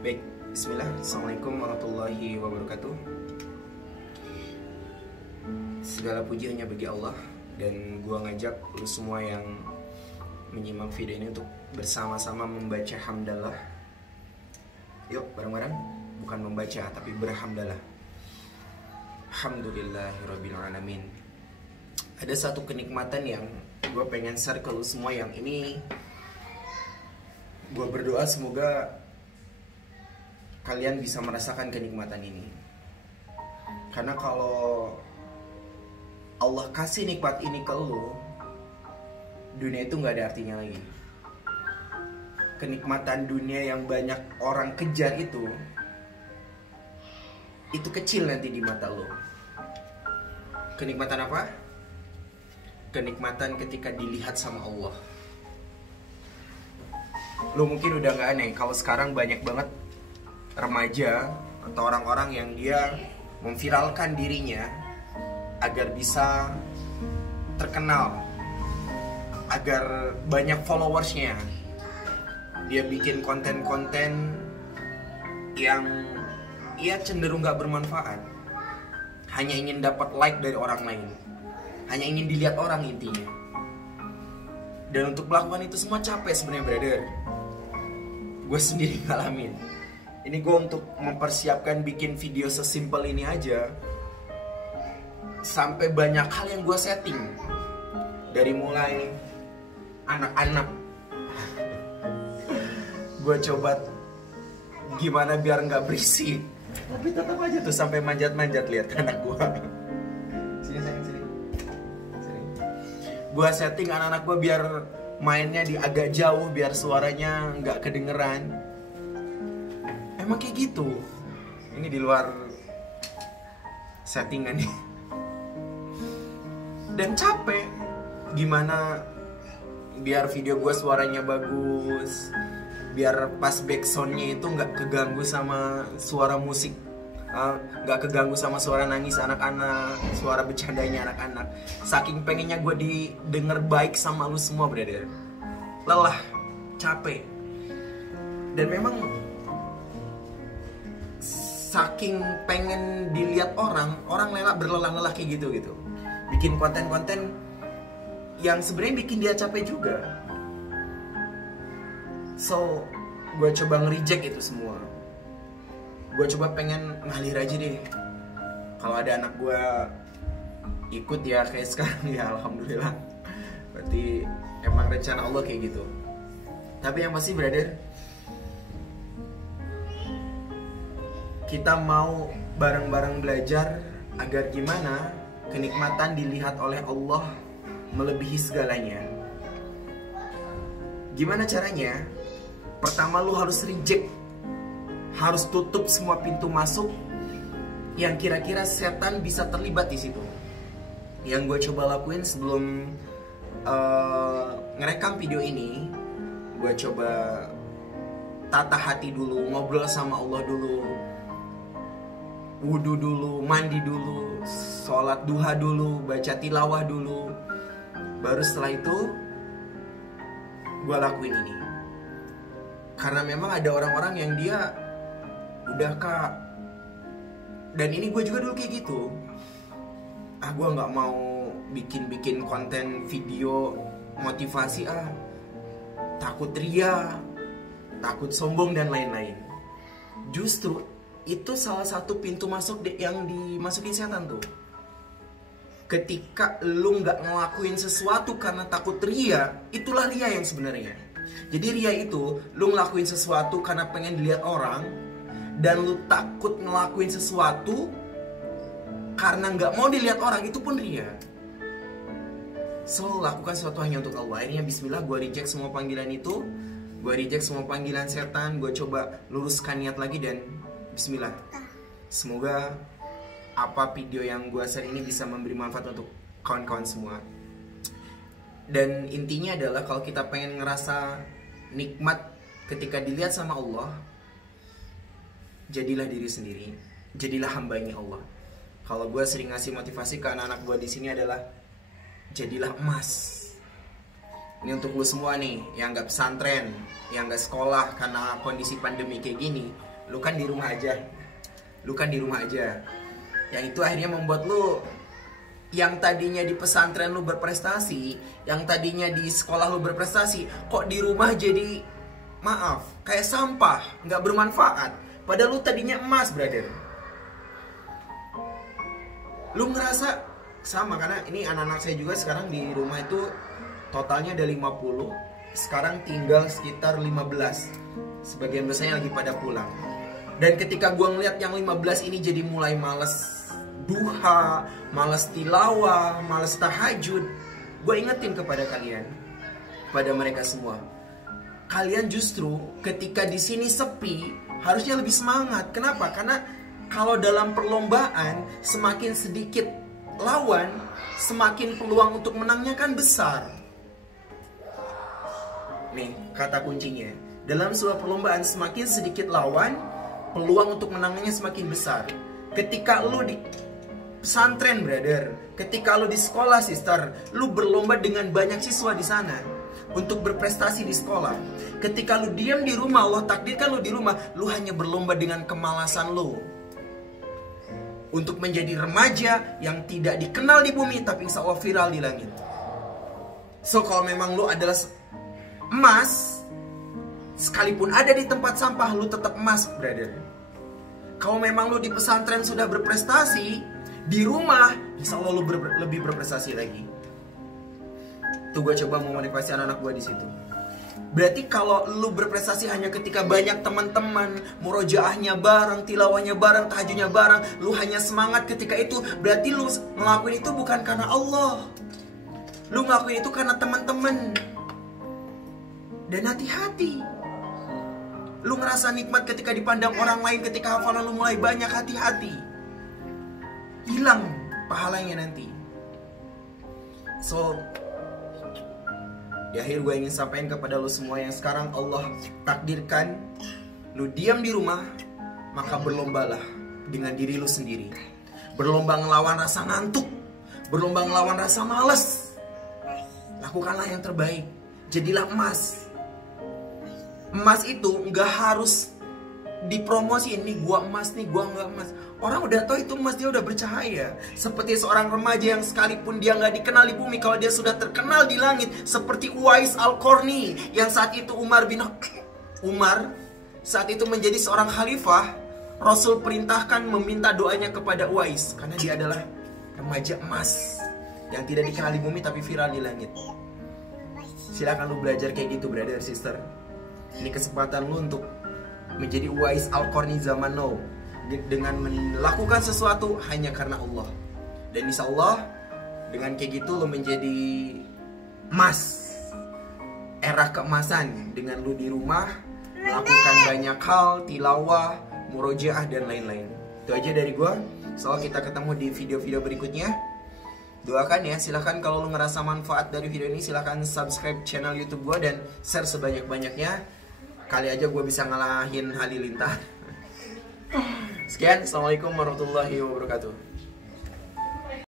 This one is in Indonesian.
Baik, bismillah. Assalamualaikum warahmatullahi wabarakatuh. Segala puji hanya bagi Allah. Dan gua ngajak lu semua yang menyimak video ini untuk bersama-sama membaca hamdalah. Yuk, bareng-bareng. Bukan membaca, tapi berhamdalah. Alhamdulillahirabbil alamin. Ada satu kenikmatan yang gue pengen share ke lu semua, yang ini gue berdoa semoga kalian bisa merasakan kenikmatan ini. Karena kalau Allah kasih nikmat ini ke lu, dunia itu gak ada artinya lagi. Kenikmatan dunia yang banyak orang kejar itu kecil nanti di mata lu. Kenikmatan apa? Kenikmatan ketika dilihat sama Allah. Lu mungkin udah gak aneh kalau sekarang banyak banget remaja atau orang-orang yang dia memviralkan dirinya agar bisa terkenal, agar banyak followersnya. Dia bikin konten-konten yang cenderung gak bermanfaat, hanya ingin dapat like dari orang lain, hanya ingin dilihat orang intinya. Dan untuk melakukan itu semua capek sebenarnya, brother. Gue sendiri ngalamin. Ini gue untuk mempersiapkan bikin video sesimpel ini aja, sampai banyak hal yang gue setting. Dari mulai anak-anak, gue coba gimana biar nggak berisik, tapi tetap aja tuh sampai manjat-manjat lihat anak gue. Sini sayang, sini. Gue setting anak-anak gue biar mainnya di agak jauh, biar suaranya nggak kedengeran. Emang kayak gitu. Ini di luar settingan nih. Dan capek. Gimana biar video gue suaranya bagus, biar pas backsoundnya itu nggak keganggu sama suara musik, nggak keganggu sama suara nangis anak-anak, suara bercandanya anak-anak. Saking pengennya gue didengar baik sama lu semua, brother. Lelah, capek. Dan memang saking pengen dilihat orang rela berlelah-lelah kayak gitu. Bikin konten-konten yang sebenarnya bikin dia capek juga. So, gue coba nge-reject itu semua. Gue coba pengen ngalir aja deh. Kalau ada anak gue ikut ya kayak sekarang, ya alhamdulillah. Berarti emang rencana Allah kayak gitu. Tapi yang pasti, brother, kita mau bareng-bareng belajar agar gimana kenikmatan dilihat oleh Allah melebihi segalanya. Gimana caranya? Pertama, lu harus reject, harus tutup semua pintu masuk yang kira-kira setan bisa terlibat di situ. Yang gue coba lakuin sebelum ngerekam video ini, gue coba tata hati dulu, ngobrol sama Allah dulu, wudu dulu, mandi dulu, sholat duha dulu, baca tilawah dulu. Baru setelah itu gue lakuin ini. Karena memang ada orang-orang yang dia udah kak, dan ini gue juga dulu kayak gitu. Gue gak mau bikin konten video motivasi, takut ria, takut sombong dan lain-lain. Justru itu salah satu pintu masuk yang dimasukin setan tuh. Ketika lu gak ngelakuin sesuatu karena takut ria, itulah ria yang sebenarnya. Jadi ria itu lu ngelakuin sesuatu karena pengen dilihat orang, dan lu takut ngelakuin sesuatu karena gak mau dilihat orang, itu pun ria. So, lakukan sesuatu hanya untuk Allah. Akhirnya bismillah, gue reject semua panggilan itu. Gue reject semua panggilan setan. Gue coba luruskan niat lagi dan bismillah. Semoga apa video yang gue share ini bisa memberi manfaat untuk kawan-kawan semua. Dan intinya adalah kalau kita pengen ngerasa nikmat ketika dilihat sama Allah, jadilah diri sendiri, jadilah hambanya Allah. Kalau gue sering ngasih motivasi ke anak-anak gue di sini adalah jadilah emas. Ini untuk lu semua nih yang gak pesantren, yang gak sekolah karena kondisi pandemi kayak gini. Lu kan di rumah aja. Yang itu akhirnya membuat lu yang tadinya di pesantren lu berprestasi, yang tadinya di sekolah lu berprestasi, kok di rumah jadi, maaf, kayak sampah, nggak bermanfaat. Padahal lu tadinya emas, brother. Lu ngerasa sama, karena ini anak-anak saya juga sekarang di rumah itu totalnya ada 50. Sekarang tinggal sekitar 15. Sebagian besarnya lagi pada pulang. Dan ketika gue ngeliat yang 15 ini jadi mulai males duha, males tilawah, males tahajud, gue ingetin kepada kalian, pada mereka semua, kalian justru ketika di sini sepi harusnya lebih semangat. Kenapa? Karena kalau dalam perlombaan semakin sedikit lawan, semakin peluang untuk menangnya kan besar. Nih kata kuncinya, dalam sebuah perlombaan semakin sedikit lawan, peluang untuk menangnya semakin besar. Ketika lu di pesantren, brother, ketika lu di sekolah, sister, lu berlomba dengan banyak siswa di sana untuk berprestasi di sekolah. Ketika lu diam di rumah, Allah takdirkan lu di rumah, lu hanya berlomba dengan kemalasan lu untuk menjadi remaja yang tidak dikenal di bumi tapi insya Allah viral di langit. So kalau memang lu adalah emas, sekalipun ada di tempat sampah, lu tetap emas, brother. Kalau memang lu di pesantren sudah berprestasi, di rumah insya Allah lu lebih berprestasi lagi. Tuh gue coba mau motivasi anak-anak gue di situ. Berarti kalau lu berprestasi hanya ketika banyak teman-teman, murojaahnya bareng, tilawahnya bareng, tahajudnya bareng, lu hanya semangat ketika itu, berarti lu ngelakuin itu bukan karena Allah. Lu ngelakuin itu karena teman-teman. Dan hati-hati, lu ngerasa nikmat ketika dipandang orang lain, ketika hafalan lu mulai banyak, hati-hati, hilang pahalanya nanti. So di akhir gue ingin sampaikan kepada lu semua yang sekarang Allah takdirkan lu diam di rumah, maka berlombalah dengan diri lu sendiri. Berlomba ngelawan rasa ngantuk, berlomba ngelawan rasa males. Lakukanlah yang terbaik, jadilah emas. Emas itu nggak harus dipromosiin, nih gua emas, nih gua nggak emas. Orang udah tahu itu emas, dia udah bercahaya. Seperti seorang remaja yang sekalipun dia nggak dikenal di bumi, kalau dia sudah terkenal di langit, seperti Uwais Al-Qarni yang saat itu Umar saat itu menjadi seorang khalifah. Rasul perintahkan meminta doanya kepada Uwais karena dia adalah remaja emas yang tidak dikenal di bumi tapi viral di langit. Silakan lu belajar kayak gitu, brother, sister. Ini kesempatan lu untuk menjadi Uwais Al-Qarni zaman now, dengan melakukan sesuatu hanya karena Allah. Dan insya Allah dengan kayak gitu lo menjadi emas, era keemasan, dengan lo di rumah melakukan banyak hal, tilawah, murojaah dan lain-lain. Itu aja dari gue. Soal kita ketemu di video-video berikutnya. Doakan ya, silahkan kalau lo ngerasa manfaat dari video ini, silahkan subscribe channel YouTube gue dan share sebanyak-banyaknya. Kali aja gue bisa ngalahin Halilintar. Sekian, assalamualaikum warahmatullahi wabarakatuh.